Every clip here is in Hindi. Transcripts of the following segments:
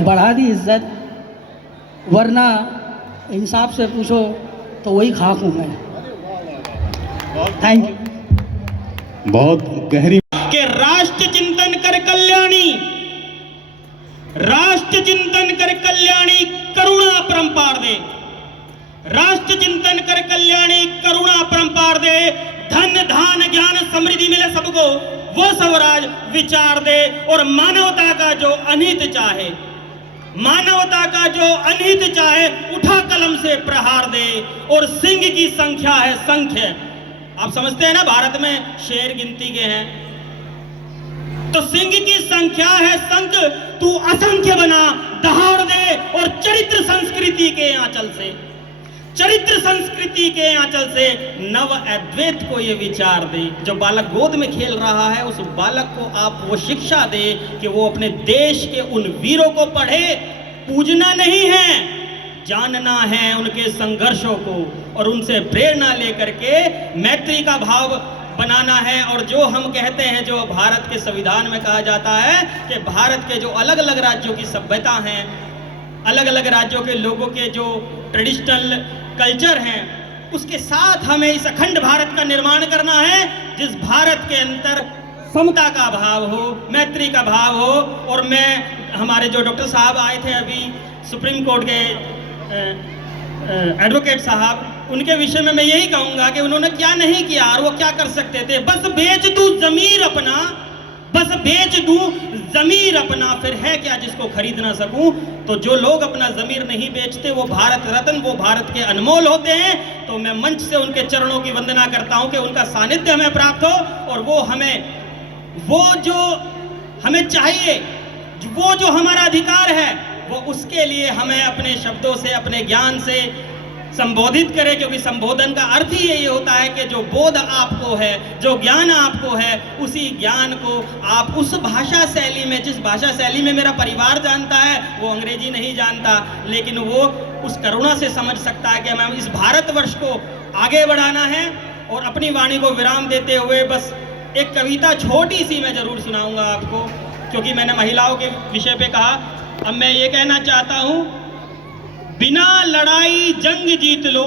बढ़ा दी इज्जत, वरना इंसाफ से पूछो तो वही खाक हूँ मैं। Thank you. बहुत गहरी कि राष्ट्र चिंतन कर कल्याणी, राष्ट्र चिंतन कर कल्याणी करुणा परंपार दे, राष्ट्र चिंतन कर कल्याणी करुणा परंपार दे, धन धान ज्ञान समृद्धि मिले सबको, वो स्वराज विचार दे, और मानवता का जो अनहित चाहे, मानवता का जो अनहित चाहे उठा कलम से प्रहार दे, और सिंह की संख्या है संख्य। आप समझते हैं ना भारत में शेर गिनती के हैं, तो सिंह की संख्या है संख, तू असंख्य बना दहाड़ दे, और चरित्र संस्कृति के आंचल से, चरित्र संस्कृति के आंचल से नव अद्वैत को ये विचार दे। जो बालक गोद में खेल रहा है उस बालक को आप वो शिक्षा दे कि वो अपने देश के उन वीरों को पढ़े, पूजना नहीं है, जानना है उनके संघर्षों को, और उनसे प्रेरणा लेकर के मैत्री का भाव बनाना है। और जो हम कहते हैं, जो भारत के संविधान में कहा जाता है कि भारत के जो अलग अलग राज्यों की सभ्यता हैं, अलग अलग राज्यों के लोगों के जो ट्रेडिशनल कल्चर हैं, उसके साथ हमें इस अखंड भारत का निर्माण करना है, जिस भारत के अंदर समता का भाव हो, मैत्री का भाव हो। और मैं, हमारे जो डॉक्टर साहब आए थे अभी, सुप्रीम कोर्ट के एडवोकेट साहब, उनके विषय में मैं यही कहूंगा कि उन्होंने क्या नहीं किया और वो क्या कर सकते थे। बस बेच दूं जमीर अपना, बस बेच दूं जमीर अपना, फिर है क्या जिसको खरीद ना सकूं। तो जो लोग अपना जमीर नहीं बेचते वो भारत रत्न, वो भारत के अनमोल होते हैं। तो मैं मंच से उनके चरणों की वंदना करता हूं कि उनका सानिध्य हमें प्राप्त हो, और वो हमें, वो जो हमें चाहिए, वो जो हमारा अधिकार है, वो उसके लिए हमें अपने शब्दों से, अपने ज्ञान से संबोधित करें। क्योंकि संबोधन का अर्थ ही यही होता है कि जो बोध आपको है, जो ज्ञान आपको है, उसी ज्ञान को आप उस भाषा शैली में, जिस भाषा शैली में मेरा परिवार जानता है, वो अंग्रेजी नहीं जानता, लेकिन वो उस करुणा से समझ सकता है कि हमें इस भारतवर्ष को आगे बढ़ाना है। और अपनी वाणी को विराम देते हुए बस एक कविता छोटी सी मैं जरूर सुनाऊंगा आपको, क्योंकि मैंने महिलाओं के विषय पे कहा। अब मैं ये कहना चाहता हूं, बिना लड़ाई जंग जीत लो,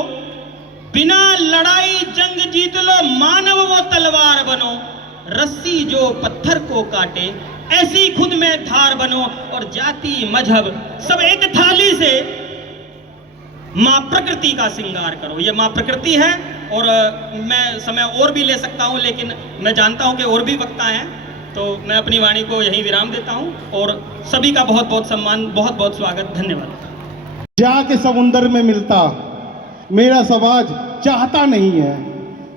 बिना लड़ाई जंग जीत लो, मानव वो तलवार बनो, रस्सी जो पत्थर को काटे, ऐसी खुद में धार बनो, और जाति मजहब सब एक थाली से मां प्रकृति का श्रृंगार करो। ये मां प्रकृति है, और मैं समय और भी ले सकता हूं, लेकिन मैं जानता हूं कि और भी वक्ता हैं, तो मैं अपनी वाणी को यहीं विराम देता हूं, और सभी का बहुत बहुत सम्मान, बहुत बहुत स्वागत, धन्यवाद। जाके समुंदर में मिलता, मेरा समाज चाहता नहीं है,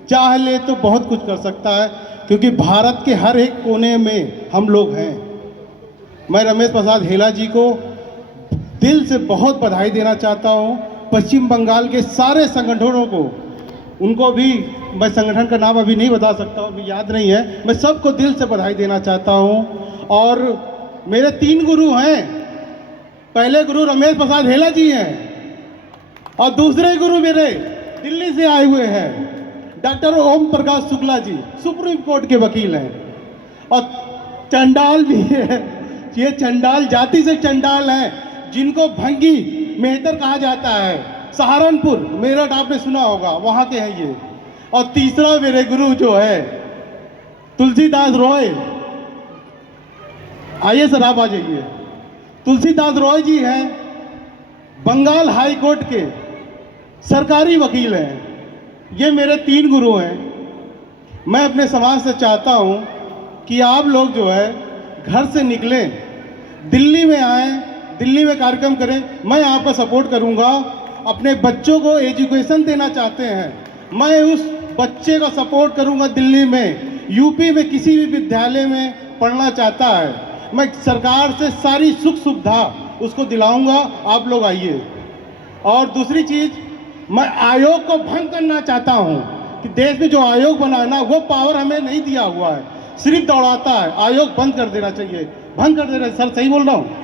चाह ले तो बहुत कुछ कर सकता है, क्योंकि भारत के हर एक कोने में हम लोग हैं। मैं रमेश प्रसाद हेला जी को दिल से बहुत बधाई देना चाहता हूं, पश्चिम बंगाल के सारे संगठनों को, उनको भी मैं संगठन का नाम अभी नहीं बता सकता हूँ, मुझे याद नहीं है, मैं सबको दिल से बधाई देना चाहता हूँ। और मेरे 3 गुरु हैं, पहले गुरु रमेश प्रसाद हेला जी हैं, और दूसरे गुरु मेरे दिल्ली से आए हुए हैं doctor Om Prakash Shukla ji, supreme court के वकील हैं, और चंडाल भी है, ये चंडाल जाति से चंडाल हैं, जिनको भंगी मेहतर कहा जाता है, सहारनपुर मेरठ आपने सुना होगा, वहाँ के हैं ये। और तीसरा मेरे गुरु जो है तुलसीदास रॉय, आइए सर आप आ जाइए। तुलसीदास रॉय जी हैं, बंगाल हाई कोर्ट के सरकारी वकील हैं। ये मेरे 3 गुरु हैं। मैं अपने समाज से चाहता हूं कि आप लोग जो है घर से निकलें, दिल्ली में आएँ, दिल्ली में कार्यक्रम करें, मैं आपका सपोर्ट करूंगा। अपने बच्चों को एजुकेशन देना चाहते हैं, मैं उस बच्चे का सपोर्ट करूंगा। दिल्ली में, यूपी में किसी भी विद्यालय में पढ़ना चाहता है, मैं सरकार से सारी सुख सुविधा उसको दिलाऊंगा, आप लोग आइए। और दूसरी चीज़, मैं आयोग को भंग करना चाहता हूं कि देश में जो आयोग बना है ना, वो पावर हमें नहीं दिया हुआ है, सिर्फ दौड़ाता है। आयोग बंद कर देना चाहिए, भंग कर देना। सर सही बोल रहा हूँ?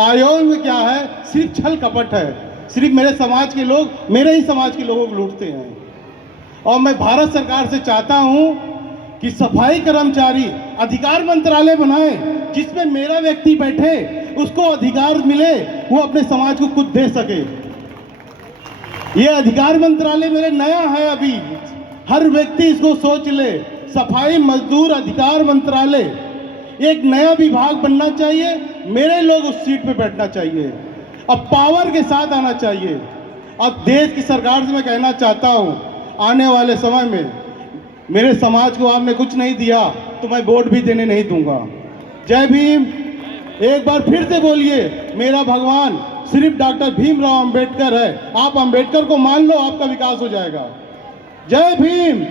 आयोग में क्या है, सिर्फ छल कपट है, सिर्फ मेरे समाज के लोग, मेरे ही समाज के लोगों को लूटते हैं। और मैं भारत सरकार से चाहता हूं कि सफाई कर्मचारी अधिकार मंत्रालय बनाए, जिसमें मेरा व्यक्ति बैठे, उसको अधिकार मिले, वो अपने समाज को कुछ दे सके। ये अधिकार मंत्रालय मेरे नया है, अभी हर व्यक्ति इसको सोच ले। सफाई मजदूर अधिकार मंत्रालय एक नया विभाग बनना चाहिए, मेरे लोग उस सीट पे बैठना चाहिए, अब पावर के साथ आना चाहिए। अब देश की सरकार से मैं कहना चाहता हूं, आने वाले समय में मेरे समाज को आपने कुछ नहीं दिया तो मैं वोट भी देने नहीं दूंगा। जय भीम। एक बार फिर से बोलिए, मेरा भगवान सिर्फ डॉक्टर भीमराव अंबेडकर है। आप अंबेडकर को मान लो, आपका विकास हो जाएगा। जय भीम।